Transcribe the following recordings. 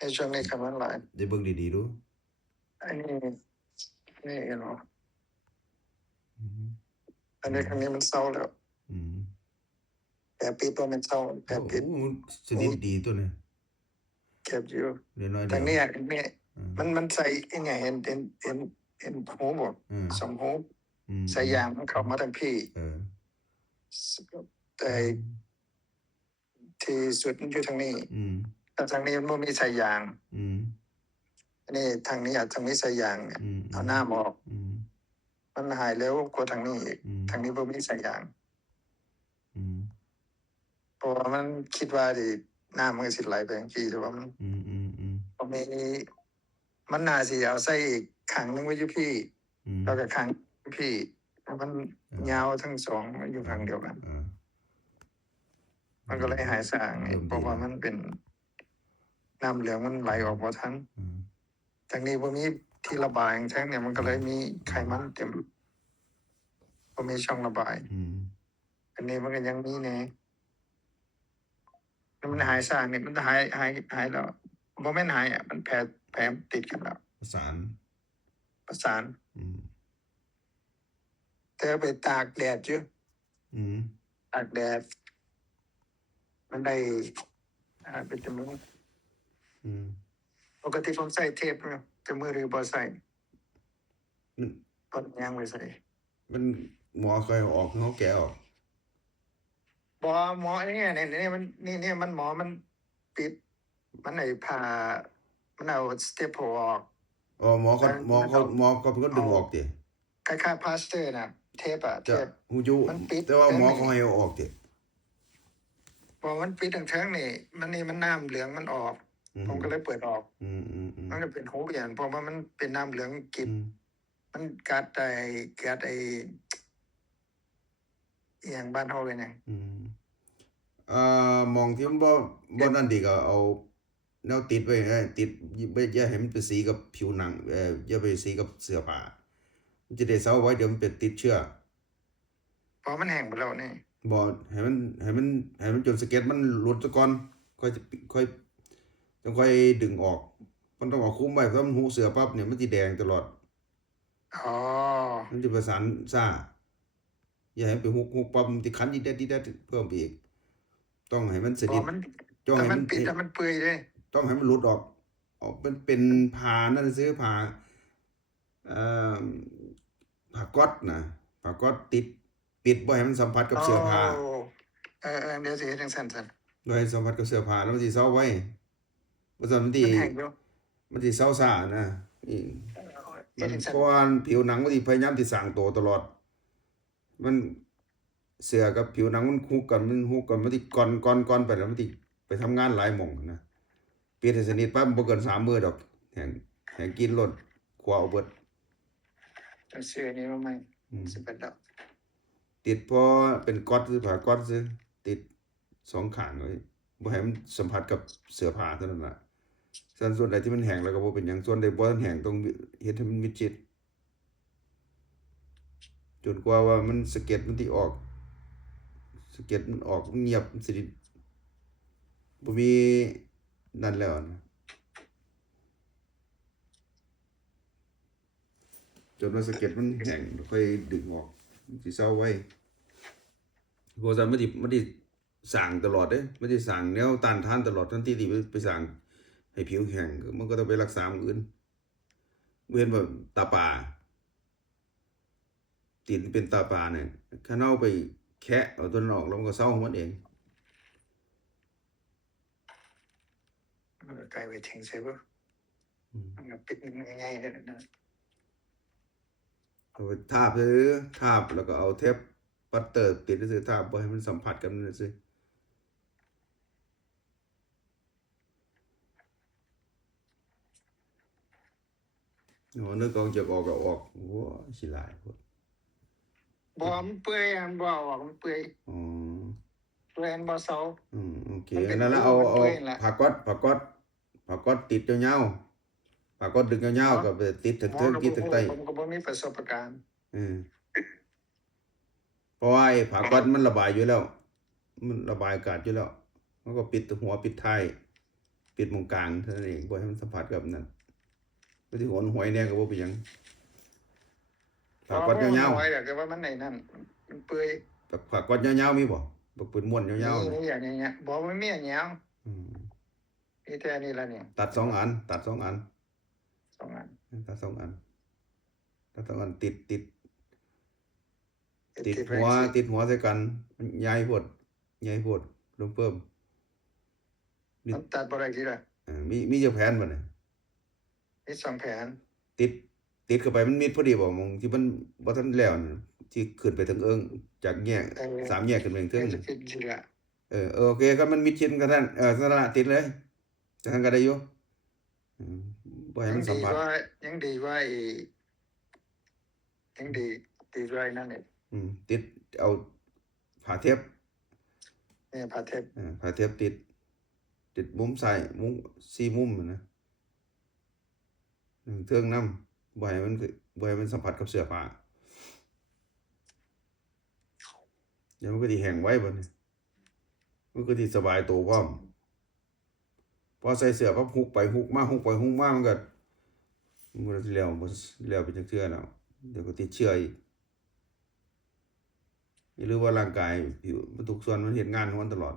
ในช่วงนี้คำว่าหลายได้เบิ่งดีๆดูอันนี้เนาะอืมอันนี้ครั้งนี้มันเศร้าแล้วอืมแผลปิดตัวมันเศร้าแผลโอ้ปิดสนิทดีตัวนี้เก็บอยู่เดี๋ยวน้อยเดีทางยวนี้อันนี้อืมมันใส่เนี่ยเห็นหูบ่อืมสองหูอืมใส่ยางมันเข้ามาทางพี่แต่ที่สุดมันอยู่ทางนี้แต่ทางนี้มันมีใส่ยางอันนี้ทางนี้ทางนี้ใส่ยางเนี่ยเอาหน้าออกมันหายเร็วกว่าทางนี้อีกทางนี้บ่มีใส่ยางเพราะว่ามันคิดว่าดิหน้ามันก็สิไหลไปทางพี่แต่ว่ามันบ่มีมันน่าสิเอาใส่อีกขังนึงไว้อยู่พี่แล้วก็ขังพี่มันยาวทั้งสองมันอยู่ทางเดียวกันมันก็เลยหายสางเพราะว่ามันเป็นน้ำเหลืองมันไหลออกบ่ทันทางนี้บ่มีที่ระบายทั้งเนี่ยมันก็เลยมีไขมันเต็มบ่มีช่องระบายอันนี้มันก็ยังมีแน่มันหายสางเนี่ยมันหายแล้วบ่แม่นหายอ่ะมันแผลติดกันแล้วประสานแต่ไปตากแดดอยู่ตากแดดมันได้เป็นจมูกปกติผมใส่เทปนะแต่มือหรือบ่ใส่ปนยางไปใส่มันหมอเคยออกเขาแกะออกบ่หมอเนี่ยมันนี่มันหมอมันปิดมันไหนผ่ามันเอาสเตปออกอ๋อหมอก็เพิ่นก็ดึงออกติคล้ายๆพลาสเตอร์นะเทปอะเทปหูอยู่มันปิดแต่ว่าหมอเขาให้เอาออกติพอมันปิดทั้งนี่มันน้ำเหลืองมันออกผมก็เลยเปิดออกมันก็เป็นหูเปลี่ยนเพราะว่ามันเป็นน้ำเหลืองกิบมันกัดอย่างบ้านเฮาเป็นหยังมองที่มันบ่นั่นดีก็เอาแนวติดไว้ติดอย่าให้มันไปสีกับผิวหนังอย่าไปสีกับเสื้อผ้ามันจะได้เซาไว้เดี๋ยวมันไปติดเชื้อพอมันแห้งไปแล้วนี่บ่ให้มันจนสเก็ตมันหลุดซะก่อนค่อยดึงออกมันต้องเอาคุมไว้เพราะมันหูเสือปั๊บเนี่ยมันสิแดงตลอดอ๋อมันจะประสานซ่าอย่าให้ไปฮุกปั๊บมันสิคันอีแดดเพิ่มไปอีกต้องให้มันสนิทจ้องให้มันปิดแล้วมันเปื่อยเลยต้องให้มันหลุดออกเป็นผ้านั่นซื้อผ้าเอ่อผ้าก๊อซน่ะผ้าก๊อซติดปิดบ่ให้มันสัมผัสกับเสื้อผ้าเดี๋ยวสิเฮ็ดจังซั่นบ่ให้สัมผัสกับเสื้อผ้าแล้วมันสิเซาไว้บ่ซั่นมันสิแห้งอยู่มันสิเซาซ่านะนี่มันเพราะว่าผิวหนังมันสิพยายามสิสร้างตัวตลอดมันเสื้อกับผิวหนังมันฮุกกันมันสิก่อนไปแล้วมันสิไปทำงานหลายหม่องนะปิดให้สนิทปั๊บบ่เกิน3มื้อดอกแห้งกินล้นคั่วเอาเบิดเสื้อนี้มันสิเป็นดอกติดพอเป็นก๊อซซื้อผ้าก๊อซซื้อติด2ข้างไว้บ่ให้มันสัมผัสกับเสื้อผ้าเท่านั้นล่ะส่วนใดที่มันแห้งแล้วก็บ่เป็นหยังส่วนใดบ่ทันแห้งต้องเฮ็ดให้มันมิดชิดจนกว่าว่ามันสะเก็ดมันสิออกสะเก็ดมันออกเงียบสิบ่มีนั่นแล้วนะจนว่าสะเก็ดมันแห้งค่อยดึงออกสิเซาไว้บ่ซั่นมันสิสร้างตลอดเด้มันสิสร้างแนวต้านทานตลอดทันทีที่ไปสร้างให้ผิวแห้งมันก็ต้องไปรักษาอย่างอื่นบ่เห็นว่าตาปลาติดเป็นตาปลาเนี่ยคันเอาไปแคะเอาตัวนั้นออกแล้วมันก็เซาของมันเองไกลไปทิ้งใช่ป่ะมันก็ปิดง่ายๆเลยนะเอาไปทาบแล้วก็เอาเทปปัตเตอร์ติดซื่อทาบบ่ให้มันสัมผัสกันซื่อนึกออกจะออกก็ออกโอ้สิหลายพุ่นบ่มันเปื่อยบ่ออกมันเปื่อยเปื่อยบ่เซาโอเคนั่นแล้วเอาผ้าก๊อซติดยาวๆผ้าก๊อซดึงยาวๆก็ไปติดถึงติดถึงใต้ผมก็บ่มีประสบการณ์เพราะว่าไอ้ผ้าก๊อซมันระบายอยู่แล้วมันระบายอากาศอยู่แล้วมันก็ปิดหัวปิดท้ายปิ ปิดตรงกลางเท่านั้นเองบ่ให้มันสัมผัสกับนั่นก็สิโหนหวยแน่ก็บ่เป็นหยังฝากกอดยาว ไว้แต่ว่ามันในนั่นมันเปื่อย ๆฝากกอดยาวๆมีบ่บักปืนม่วนยาว นี่อย่างเงี้ยบอกมันมีอย่างเงี้ย ๆอืม นี่แต่นี่ละเนี่ย ตัด2อันตัด2อัน 2 อัน ตัด2อันตัด2อันติด ไว้ หัวใส่กันมันใหญ่โพดลงเพิ่ม มันตัดบ่ได้ทีละ มีจักแผนบ่เนี่ย มี2 แผน ติดเข้าไปมันมิดพอดีบ่มองที่มันบ่ทันแล้วน่ะที่ขึ้นไปถึงเอิงจากแยก3แยกขึ้นไปถึง จะคิดทีละ โอเคครับมันมิดชิดกันท่านสระติดเลยจะทางก็ได้อยู่บ่ให้มันสัมผัส ยังดีว่าดีด้วยนั่นเอง ติดเอาผ้าเทป เนี่ยพาเทป ผ้าเทปติดมุมซ้ายมุม4มุมนะเทื่องนำบ่ให้มันสัมผัสกับเสื้อผ้าเดี๋ยวมันก็สิแห้งไว้บัดนี้มันก็สิสบายตัวพร้อมพอใส่เสื้อปั๊บฮุกไปฮุกมามันก็สิแล้วไปจักเทื่อแล้วเดี๋ยวก็ติดเชื้ออีกอย่าลืมว่าร่างกายผิวทุกส่วนมันเฮ็ดงานของมันตลอด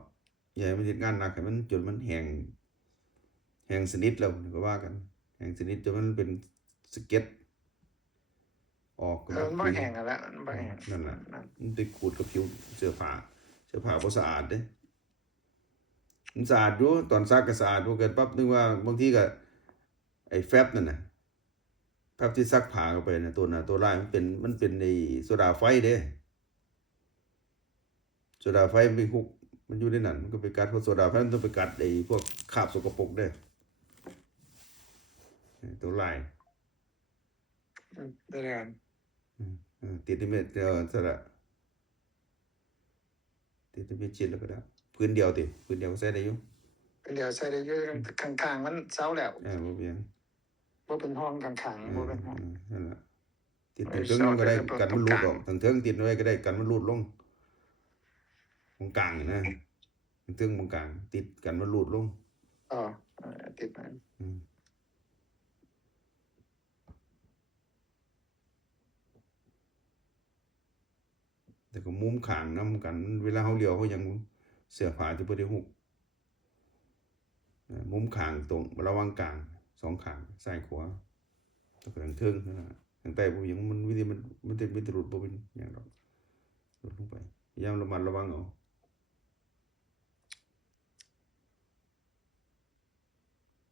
อย่าให้มันเฮ็ดงานหนักให้มันจนมันแห้งสนิทแล้วก็ว่ากันแห้งสนิทจนมันเป็นสะเก็ดออก มันบ่แห้งแล้วมันบ่แห้ง นั่นแหละมันไปขูดกับผิวเสื้อผ้าบ่สะอาดเด้มันสะอาดอยู่ตอนซักก็สะอาดบ่เกิดปั๊บนึกว่าบางทีก็ไอ้แฟบนั่นน่ะแฟบที่ซักผ้าเข้าไปน่ะตัวร้ายมันเป็นไอ้โซดาไฟเด้โซดาไฟมันไปฮุกมันอยู่ในนั้นมันก็ไปกัดเพราะโซดาไฟมันต้องไปกัดไอ้พวกคราบสกปรกเด้ตัวร้าย ได้แล้ว ติดที่เม็ดสระติดที่เม็ดชิ้นแล้วก็ได้พื้นเดียวก็ใส่ได้อยู่ เป็นเดี๋ยวใส่ได้อยู่ข้างๆมันเซาแล้ว บ่เพียง บ่เป็นห้องข้างๆบ่เป็นห้อง นั่นแหละติดถึงมันก็ได้กันมันรูดออกถึงติดไว้ก็ได้กันมันรูดลงตรงกลางนะถึงตรงกลางติดกันมันรูดลง ติดมา แต่ก็มุมข้างนำกันเวลาเฮาเลี้ยวเฮายังเสื้อผ้าที่บ่ได้ฮุกมุมข้างตรงระหว่างกลาง2ข้างซ้ายขวาแล้วก็ทางเทิงนั่นน่ะทางใต้บ่ยังมันวิธีมันจะหลุดบ่เป็นหยังดอกหลุดลงไปพยายามระมัดระวังเอา